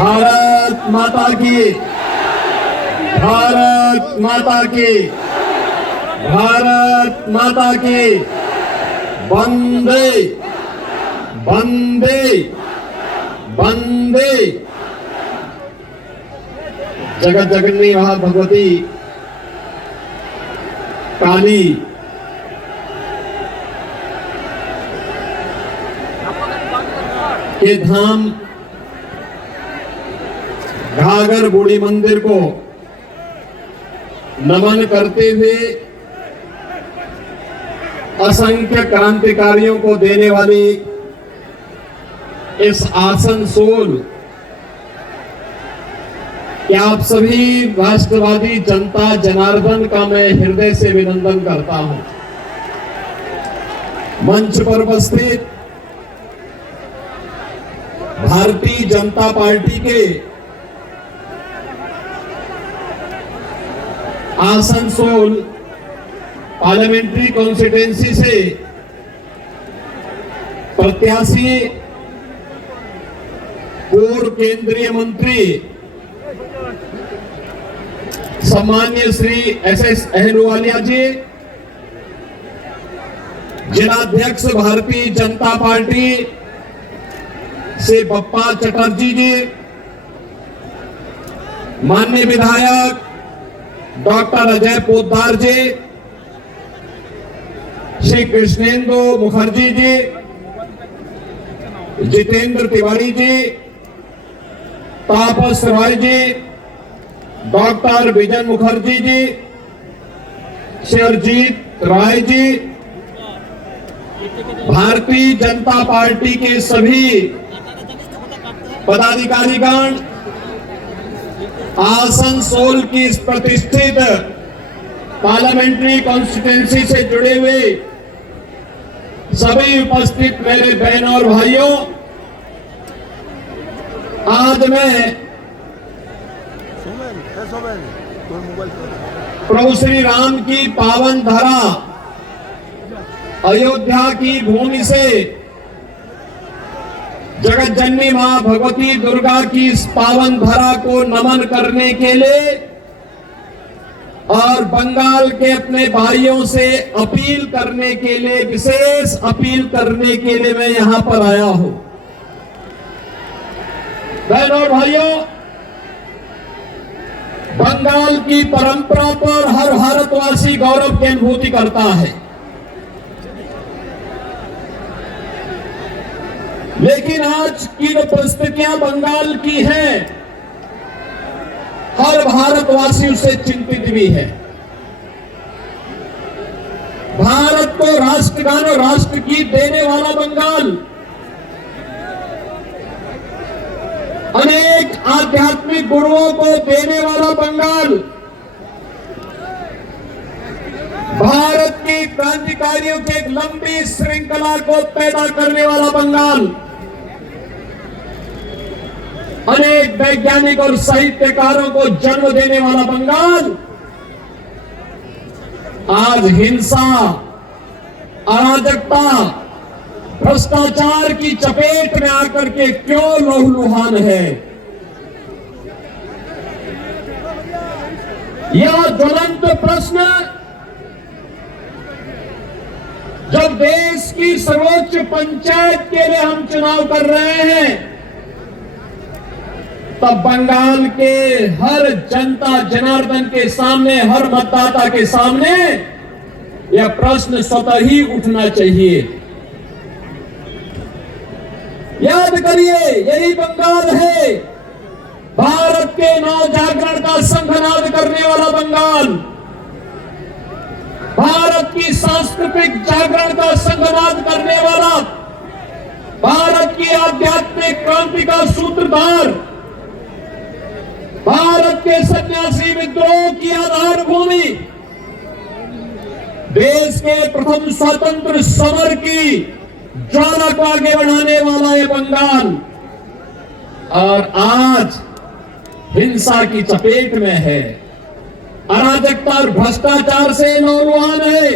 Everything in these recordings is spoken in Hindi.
भारत माता की, भारत माता की, भारत माता की, वंदे वंदे वंदे। जगत जगन्नी महा भगवती काली के धाम घाघर बूढ़ी मंदिर को नमन करते हुए असंख्य क्रांतिकारियों को देने वाली इस आसनसोल कि आप सभी राष्ट्रवादी जनता जनार्दन का मैं हृदय से अभिनंदन करता हूं। मंच पर उपस्थित भारतीय जनता पार्टी के आसनसोल पार्लियामेंट्री कॉन्स्टिट्यूएंसी से प्रत्याशी पूर्व केंद्रीय मंत्री सम्मान्य श्री एस अहलुवालिया जी, जिलाध्यक्ष भारतीय जनता पार्टी से बप्पा चटर्जी जी, माननीय विधायक डॉक्टर अजय पोद्दार जी, श्री कृष्णेंदु मुखर्जी जी, जितेंद्र तिवारी जी, तापस रॉय जी, डॉक्टर विजय मुखर्जी जी, शेरजीत राय जी, भारतीय जनता पार्टी के सभी पदाधिकारीगण, आसनसोल की इस प्रतिष्ठित पार्लियामेंट्री कॉन्स्टिट्यूएंसी से जुड़े हुए सभी उपस्थित मेरे बहनों और भाइयों, आज मैं प्रभु श्री राम की पावन धरा अयोध्या की भूमि से जगत जननी मां भगवती दुर्गा की इस पावन धरा को नमन करने के लिए और बंगाल के अपने भाइयों से अपील करने के लिए, विशेष अपील करने के लिए मैं यहां पर आया हूं। बहनों और भाइयों, बंगाल की परंपरा पर हर भारतवासी गौरव की अनुभूति करता है, लेकिन आज की जो परिस्थितियां बंगाल की हैं, हर भारतवासी उससे चिंतित भी है। भारत को राष्ट्रगान और राष्ट्रगीत देने वाला बंगाल, अनेक आध्यात्मिक गुरुओं को देने वाला बंगाल, भारत की क्रांतिकारियों की एक लंबी श्रृंखला को पैदा करने वाला बंगाल, अनेक वैज्ञानिक और साहित्यकारों को जन्म देने वाला बंगाल आज हिंसा, अराजकता, भ्रष्टाचार की चपेट में आकर के क्यों लहूलुहान है? यह ज्वलंत प्रश्न जब देश की सर्वोच्च पंचायत के लिए हम चुनाव कर रहे हैं, तब बंगाल के हर जनता जनार्दन के सामने, हर मतदाता के सामने यह प्रश्न स्वतः ही उठना चाहिए। याद करिए, यही बंगाल है भारत के नव जागरण का शंखनाद करने वाला बंगाल, भारत की सांस्कृतिक जागरण का शंखनाद करने वाला, भारत की आध्यात्मिक क्रांति का सूत्रधार, भारत के सन्यासी विद्रोह की आधार भूमि, देश के प्रथम स्वतंत्र समर की ज्वाला को आगे बढ़ाने वाला ये बंगाल, और आज हिंसा की चपेट में है, अराजकता और भ्रष्टाचार से लहूलुहान है,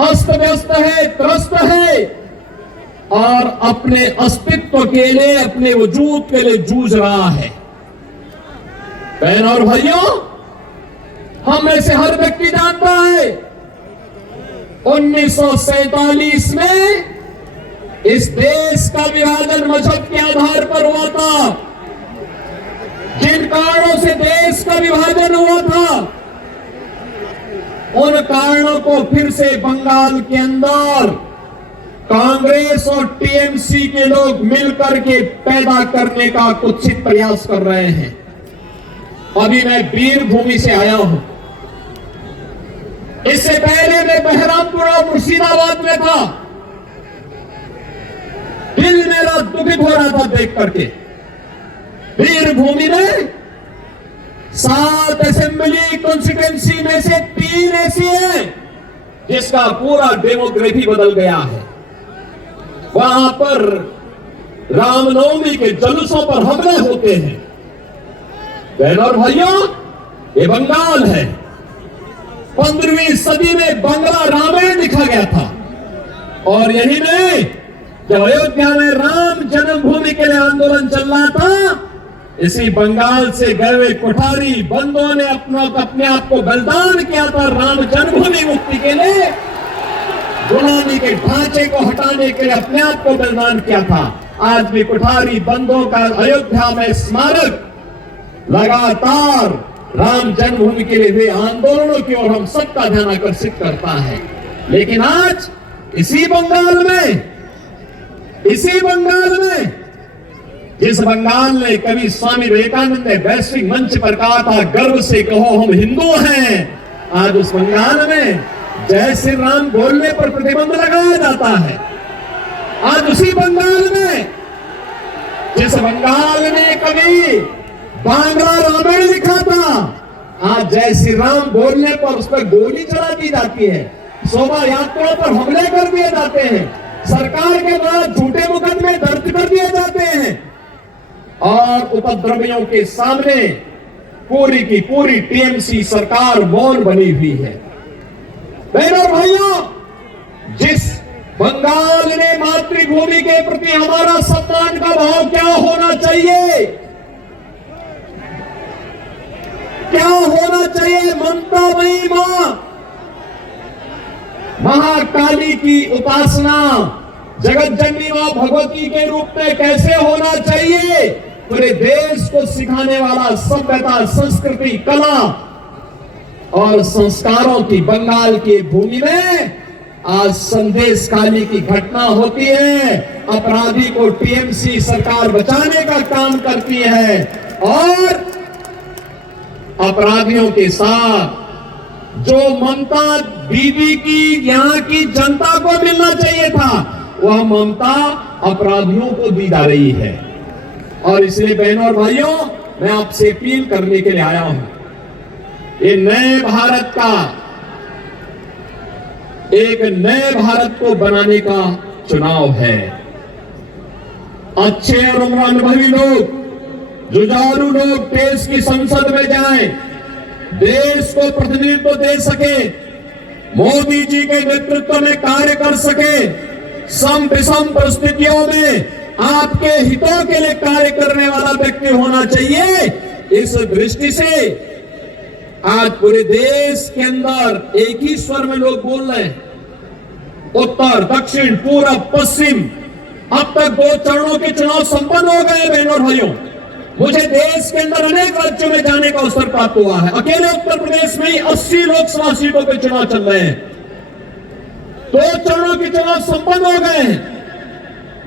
अस्त व्यस्त है, त्रस्त है। और अपने अस्तित्व के लिए, अपने वजूद के लिए जूझ रहा है। बहन और भाइयों, हम में से हर व्यक्ति जानता है 1947 में इस देश का विभाजन मजहब के आधार पर हुआ था। जिन कारणों से देश का विभाजन हुआ था, उन कारणों को फिर से बंगाल के अंदर कांग्रेस और टीएमसी के लोग मिलकर के पैदा करने का कुत्सित प्रयास कर रहे हैं। अभी मैं वीरभूमि से आया हूं। इससे पहले मैं बहरामपुर और मुर्शिदाबाद में था। दिल मेरा दुखित हो रहा था देख करके। वीरभूमि में 7 असेंबली कॉन्स्टिट्यूंसी में से 3 ऐसी है जिसका पूरा डेमोग्राफी बदल गया है। वहां पर रामनवमी के जुलूसों पर हमले होते हैं। बहनों और भाइयों, ये बंगाल है। 15वीं सदी में बंगला रामायण लिखा गया था। और यही नहीं, जब अयोध्या में राम जन्मभूमि के लिए आंदोलन चल रहा था, इसी बंगाल से गए हुए कोठारी बंधुओं ने अपने आप को बलिदान किया था राम जन्मभूमि मुक्ति के लिए। गुलामी के ढांचे को हटाने के लिए अपने आप को बलिदान किया था। आज भी कोठारी बंधुओं का अयोध्या में स्मारक लगातार राम जन्मभूमि के लिए हुए आंदोलनों की ओर हम सबका ध्यान आकर्षित करता है। लेकिन आज इसी बंगाल में जिस बंगाल ने कभी स्वामी विवेकानंद ने वैश्विक मंच पर कहा था, गर्व से कहो हम हिंदू हैं, आज उस बंगाल में जय श्री राम बोलने पर प्रतिबंध लगाया जाता है। आज उसी बंगाल में, जिस बंगाल ने कभी बांग्ला रामायण लिखा था, आज जय श्री राम बोलने पर उस पर गोली चला दी जाती है, शोभा यात्राओं पर हमले कर दिए जाते हैं, सरकार के द्वारा झूठे मुकदमे दर्ज कर दिए जाते हैं और उपद्रवियों के सामने पूरी की पूरी टीएमसी सरकार मौन बनी हुई है। बहनों और भाइयों, जिस बंगाल ने मातृभूमि के प्रति हमारा सम्मान का भाव क्या होना चाहिए, क्या होना चाहिए, ममता मई मां महाकाली की उपासना जगत जननी मां भगवती के रूप में कैसे होना चाहिए, पूरे देश को सिखाने वाला सभ्यता, संस्कृति, कला और संस्कारों की बंगाल की भूमि में आज संदेशकाली की घटना होती है। अपराधी को टीएमसी सरकार बचाने का काम करती है और अपराधियों के साथ जो ममता दीदी की, यहाँ की जनता को मिलना चाहिए था, वह ममता अपराधियों को दी जा रही है। और इसलिए बहनों और भाइयों, मैं आपसे अपील करने के लिए आया हूं, ये नए भारत का, एक नए भारत को बनाने का चुनाव है। अच्छे और अनुभवी लोग, जुझारू लोग देश की संसद में जाएं, देश को प्रतिनिधित्व दे सके, मोदी जी के नेतृत्व में कार्य कर सके, सम विषम परिस्थितियों में आपके हितों के लिए कार्य करने वाला व्यक्ति होना चाहिए। इस दृष्टि से आज पूरे देश के अंदर एक ही स्वर में लोग बोल रहे हैं, उत्तर, दक्षिण, पूरब, पश्चिम। अब तक 2 चरणों के चुनाव संपन्न हो गए। बहनों और भाइयों, मुझे देश के अंदर अनेक राज्यों में जाने का अवसर प्राप्त हुआ है। अकेले उत्तर प्रदेश में ही 80 लोकसभा सीटों पर चुनाव चल रहे हैं। 2 चरणों के चुनाव संपन्न हो गए हैं।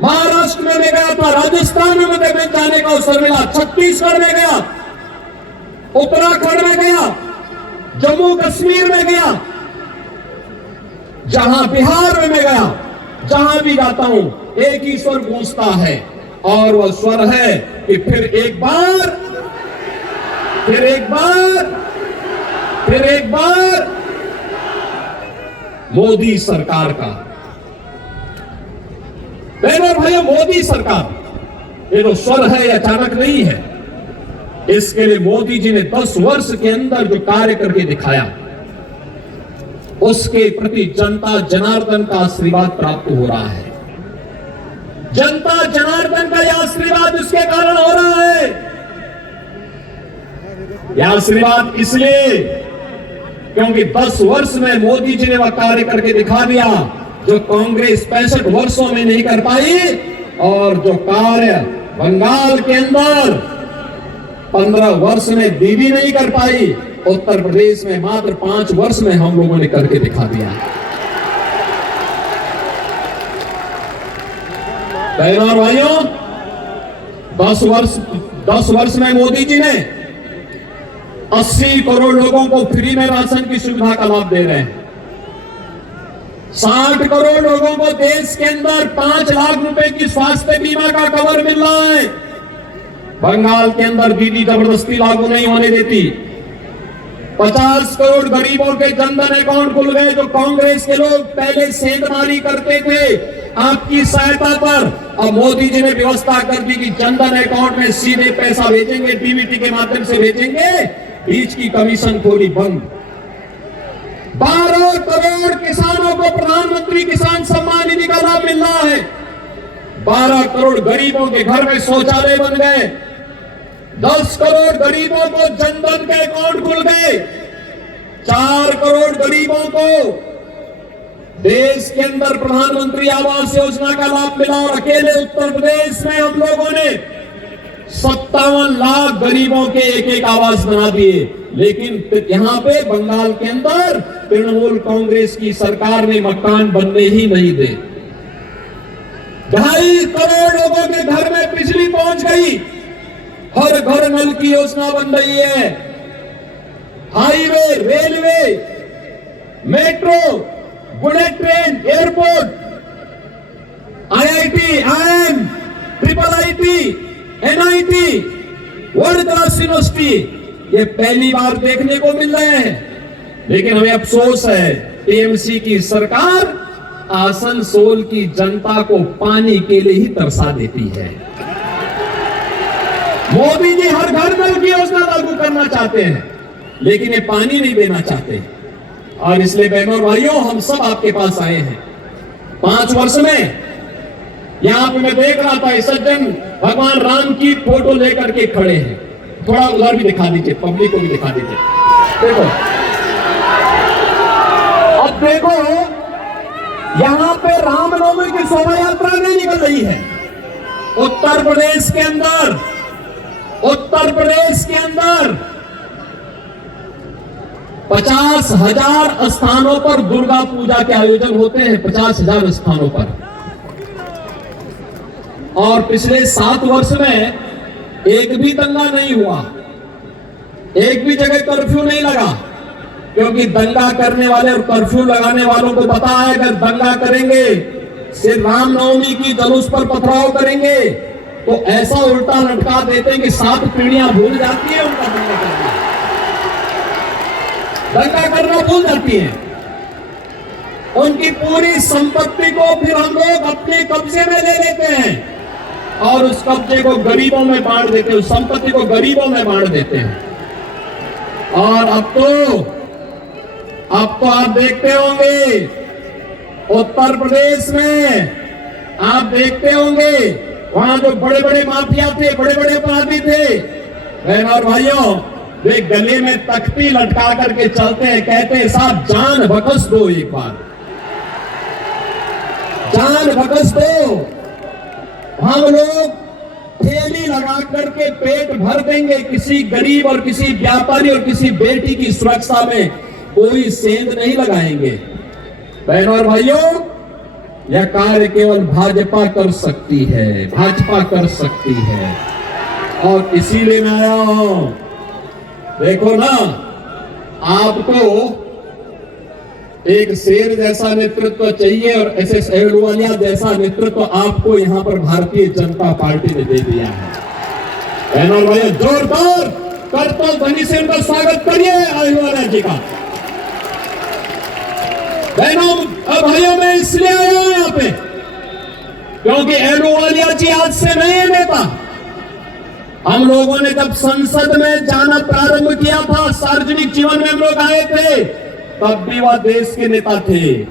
महाराष्ट्र में मैं गया था, राजस्थान में मुझे जाने का अवसर मिला, छत्तीसगढ़ में गया, उत्तराखंड में गया, जम्मू कश्मीर में गया, जहां बिहार में मैं गया, जहां भी जाता हूं एक ही स्वर गूंजता है और वह स्वर है कि फिर एक बार मोदी सरकार का। बहनों और भाइयों, मोदी सरकार ये जो स्वर है, ये अचानक नहीं है। इसके लिए मोदी जी ने 10 वर्ष के अंदर जो कार्य करके दिखाया, उसके प्रति जनता जनार्दन का आशीर्वाद प्राप्त हो रहा है। जनता जनार्दन का यह आशीर्वाद इसके कारण हो रहा है। यह आशीर्वाद इसलिए क्योंकि 10 वर्ष में मोदी जी ने वह कार्य करके दिखा दिया जो कांग्रेस 65 वर्षों में नहीं कर पाई, और जो कार्य बंगाल के अंदर 15 वर्ष में दीदी नहीं कर पाई, उत्तर प्रदेश में मात्र 5 वर्ष में हम लोगों ने करके दिखा दिया। बहनों और भाइयों, 10 वर्ष में मोदी जी ने 80 करोड़ लोगों को फ्री में राशन की सुविधा का लाभ दे रहे हैं। 60 करोड़ लोगों को देश के अंदर 5 लाख रुपए की स्वास्थ्य बीमा का कवर मिल रहा है। बंगाल के अंदर दीदी जबरदस्ती लागू नहीं होने देती। 50 करोड़ गरीबों के जनधन अकाउंट खुल गए। जो कांग्रेस के लोग पहले सेंधमारी करते थे आपकी सहायता पर, अब मोदी जी ने व्यवस्था कर दी कि जनधन अकाउंट में सीधे पैसा भेजेंगे, डीबीटी के माध्यम से भेजेंगे, बीच की कमीशन खोरी बंद। 12 करोड़ किसानों को प्रधानमंत्री किसान सम्मान निधि का लाभ मिल रहा है। 12 करोड़ गरीबों के घर में शौचालय बन गए। 10 करोड़ गरीबों को जनधन के अकाउंट खुल गए। 4 करोड़ गरीबों को देश के अंदर प्रधानमंत्री आवास योजना का लाभ मिला, और अकेले उत्तर प्रदेश में हम लोगों ने 57 लाख गरीबों के एक आवास बना दिए। लेकिन यहां पे बंगाल के अंदर तृणमूल कांग्रेस की सरकार ने मकान बनने ही नहीं दे। 2.5 करोड़ लोगों के घर में बिजली पहुंच गई। हर घर नल की योजना बन रही है। Highway, railway, metro, bullet train, airport, IIT, IIM, IIIT, NIT, world class university, ये पहली बार देखने को मिल रहे हैं। लेकिन हमें अफसोस है, टीएमसी की सरकार आसनसोल की जनता को पानी के लिए ही तरसा देती है। मोदी जी हर घर नल की योजना लागू करना चाहते हैं, लेकिन ये पानी नहीं देना चाहते। और इसलिए बहनों और भाइयों, हम सब आपके पास आए हैं। 5 वर्ष में यहां पे मैं देख रहा था, सज्जन भगवान राम की फोटो लेकर के खड़े हैं। थोड़ा उधर भी दिखा दीजिए, पब्लिक को भी दिखा दीजिए। देखो, अब देखो, यहां पे रामनवमी की शोभा यात्रा नहीं निकल रही है। उत्तर प्रदेश के अंदर 50,000 स्थानों पर दुर्गा पूजा के आयोजन होते हैं। 50,000 स्थानों पर। और पिछले 7 वर्ष में एक भी दंगा नहीं हुआ, एक भी जगह कर्फ्यू नहीं लगा, क्योंकि दंगा करने वाले और कर्फ्यू लगाने वालों को पता है अगर दंगा करेंगे, सिर्फ रामनवमी की जुलूस पर पथराव करेंगे, तो ऐसा उल्टा लटका देते हैं कि 7 पीढ़ियां भूल जाती है उनका दंगा करना भूल जाती है। उनकी पूरी संपत्ति को फिर हम लोग अपने कब्जे में ले लेते हैं और उस कब्जे को गरीबों में बांट देते हैं, उस संपत्ति को गरीबों में बांट देते हैं। और अब तो आप देखते होंगे उत्तर प्रदेश में, आप देखते होंगे वहां जो बड़े बड़े माफिया थे, बड़े बड़े अपराधी थे, बहन और भाइयों, वे गले में तख्ती लटका करके चलते हैं, कहते हैं साहब जान बख्श दो, एक बार जान बख्श दो, हम लोग थैली लगा करके पेट भर देंगे। किसी गरीब और किसी व्यापारी और किसी बेटी की सुरक्षा में कोई सेंध नहीं लगाएंगे। बहनों और भाइयों, यह कार्य केवल भाजपा कर सकती है, भाजपा कर सकती है। और इसीलिए मैं आया हूं। देखो ना, आपको एक शेर जैसा नेतृत्व चाहिए और एसएस अहलूवालिया जैसा नेतृत्व आपको यहां पर भारतीय जनता पार्टी ने दे दिया है। बहनों और भाइयों, जोरदार करतल ध्वनि से उनका स्वागत करिए अहलूवालिया जी का। बहनों और भाइयों, मैं इसलिए आया हूं यहां पे क्योंकि अहलूवालिया जी आज से नए नेता। हम लोगों ने जब संसद में जाना प्रारंभ किया था, सार्वजनिक जीवन में हम लोग आए थे, तब भी वह देश के नेता थे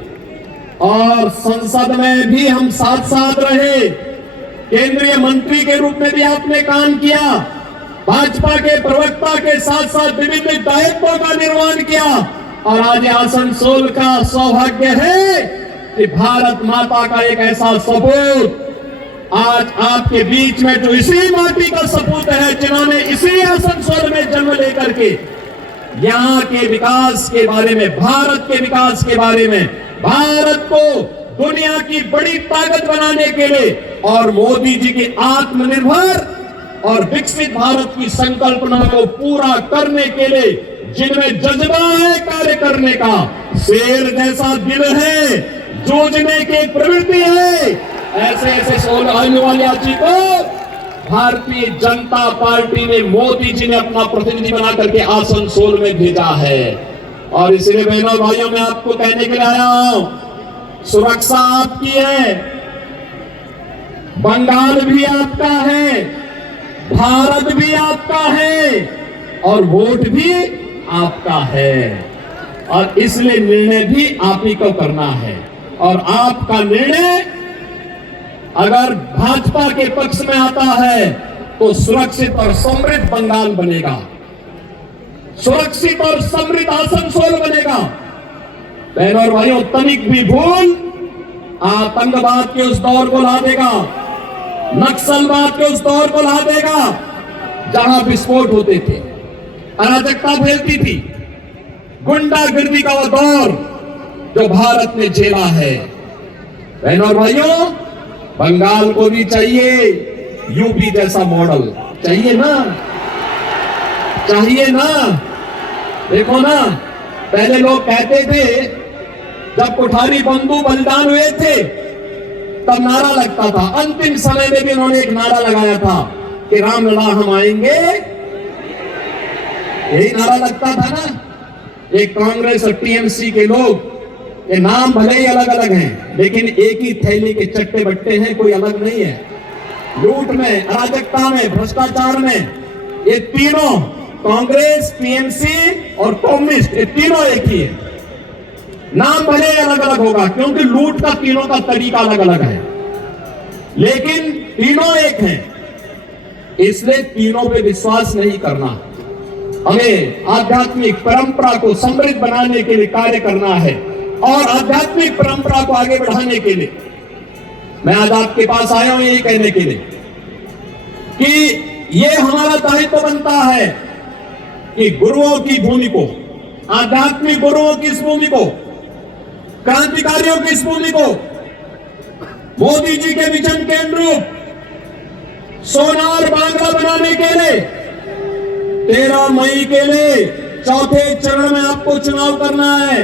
और संसद में भी हम साथ साथ रहे। केंद्रीय मंत्री के रूप में भी आपने काम किया, भाजपा के प्रवक्ता के साथ साथ विभिन्न दायित्वों का निर्वहन किया, और आज आसनसोल का सौभाग्य है कि भारत माता का एक ऐसा सपूत आज आपके बीच में, जो इसी माटी का सपूत है, जिन्होंने इसी आसनसोल में जन्म लेकर के यहाँ के विकास के बारे में, भारत के विकास के बारे में, भारत को दुनिया की बड़ी ताकत बनाने के लिए और मोदी जी की आत्मनिर्भर और विकसित भारत की संकल्पना को पूरा करने के लिए जिनमें जज्बा है कार्य करने का, शेर जैसा दिल है, जूझने की प्रवृत्ति है, ऐसे ऐसे सोल अहलूवालिया जी को भारतीय जनता पार्टी ने, मोदी जी ने अपना प्रतिनिधि बना करके आसनसोल में भेजा है। और इसलिए बहनों भाइयों, मैं आपको कहने के लिए आया हूं, सुरक्षा आपकी है, बंगाल भी आपका है, भारत भी आपका है, और वोट भी आपका है, और इसलिए निर्णय भी आप ही को करना है। और आपका निर्णय अगर भाजपा के पक्ष में आता है तो सुरक्षित और समृद्ध बंगाल बनेगा, सुरक्षित और समृद्ध आसनसोल बनेगा। बहनों और भाइयों, तनिक भी भूल आतंकवाद के उस दौर को ला देगा, नक्सलवाद के उस दौर को ला देगा जहां विस्फोट होते थे, अराजकता फैलती थी, गुंडागर्दी का वो दौर जो भारत ने झेला है। बहनों और भाइयों, बंगाल को भी चाहिए यूपी जैसा मॉडल, चाहिए ना, चाहिए ना। देखो ना, पहले लोग कहते थे, जब कोठारी बंधु बलिदान हुए थे तब नारा लगता था, अंतिम समय में भी उन्होंने एक नारा लगाया था कि रामलला हम आएंगे, यही नारा लगता था ना। एक कांग्रेस और टीएमसी के लोग, ये नाम भले ही अलग अलग हैं, लेकिन एक ही थैली के चट्टे बट्टे हैं, कोई अलग नहीं है। लूट में, अराजकता में, भ्रष्टाचार में, ये तीनों, कांग्रेस, टीएमसी और कम्युनिस्ट, ये तीनों एक ही है। नाम भले अलग अलग होगा क्योंकि लूट का तीनों का तरीका अलग अलग है, लेकिन तीनों एक हैं। इसलिए तीनों पे विश्वास नहीं करना, हमें आध्यात्मिक परंपरा को समृद्ध बनाने के लिए कार्य करना है, और आध्यात्मिक परंपरा को आगे बढ़ाने के लिए मैं आज आपके पास आया हूं यही कहने के लिए कि ये हमारा दायित्व बनता है कि गुरुओं की भूमि को, आध्यात्मिक गुरुओं की इस भूमि को, क्रांतिकारियों की इस भूमि को, मोदी जी के विजन के अनुरूप सोनार बांग्ला बनाने के लिए 13 मई के लिए चौथे चरण में आपको चुनाव करना है।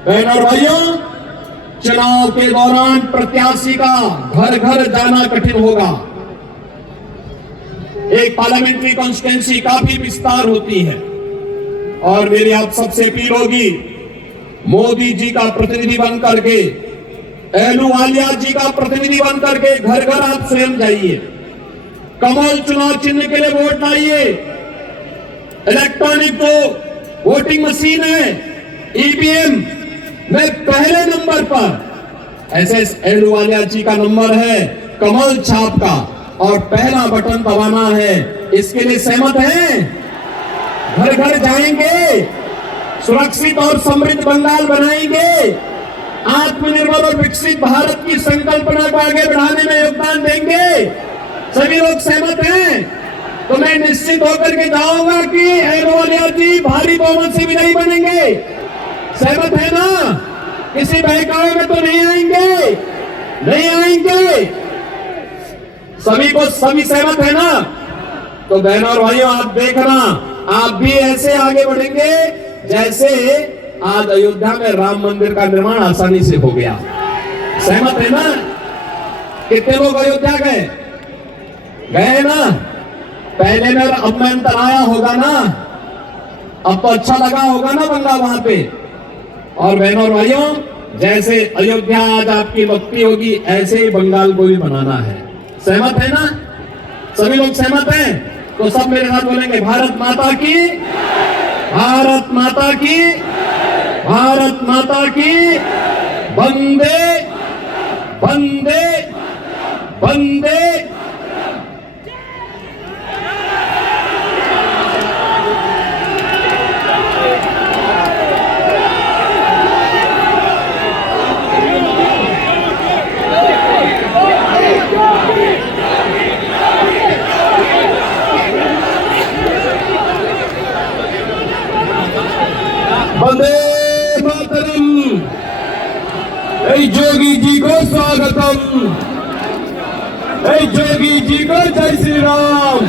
बहनों और भाइयों, चुनाव के दौरान प्रत्याशी का घर घर जाना कठिन होगा। एक पार्लियामेंट्री कॉन्स्टिट्यूंसी काफी विस्तार होती है, और मेरी आप सबसे अपील होगी, मोदी जी का प्रतिनिधि बन करके, अहलूवालिया जी का प्रतिनिधि बन करके घर घर आप स्वयं जाइए, कमल चुनाव चिन्ह के लिए वोट डालिए। इलेक्ट्रॉनिक जो वोटिंग मशीन है, ईवीएम में पहले नंबर पर एसएस अहलूवालिया जी का नंबर है, कमल छाप का, और पहला बटन दबाना है। इसके लिए सहमत हैं? घर घर जाएंगे, सुरक्षित और समृद्ध बंगाल बनाएंगे, आत्मनिर्भर और विकसित भारत की संकल्पना को आगे बढ़ाने में योगदान देंगे। सभी लोग सहमत हैं? तो मैं निश्चित होकर के जाऊंगा कि अहलूवालिया जी भारी बहुमत से विजयी बनेंगे। सहमत है ना? किसी बहकावे में तो नहीं आएंगे, नहीं आएंगे। सभी सहमत है ना? तो बहनों और भाइयों, आप देखना, आप भी ऐसे आगे बढ़ेंगे जैसे आज अयोध्या में राम मंदिर का निर्माण आसानी से हो गया। सहमत है ना? कितने लोग अयोध्या गए? गए ना? पहले में अब में अंतर आया होगा ना? अब तो अच्छा लगा होगा ना बंगा वहां पे। और बहनों और भाइयों, जैसे अयोध्या आज आपकी भक्ति होगी, ऐसे ही बंगाल को भी बनाना है। सहमत है ना? सभी लोग सहमत हैं? तो सब मेरे साथ बोलेंगे, भारत माता की, भारत माता की, भारत माता की, वंदे वंदे वंदे जोगी जी को स्वागतम, जोगी जी को जय श्री राम,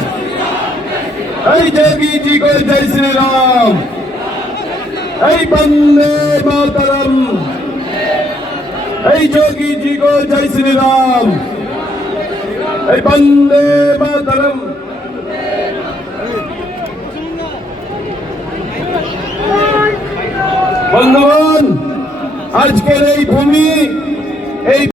जोगी जी को जय श्री राम, वंदे मातरम, जोगी जी को जय श्री राम, वंदे मातरम। बंधुगण, आज के এই ভূমি এই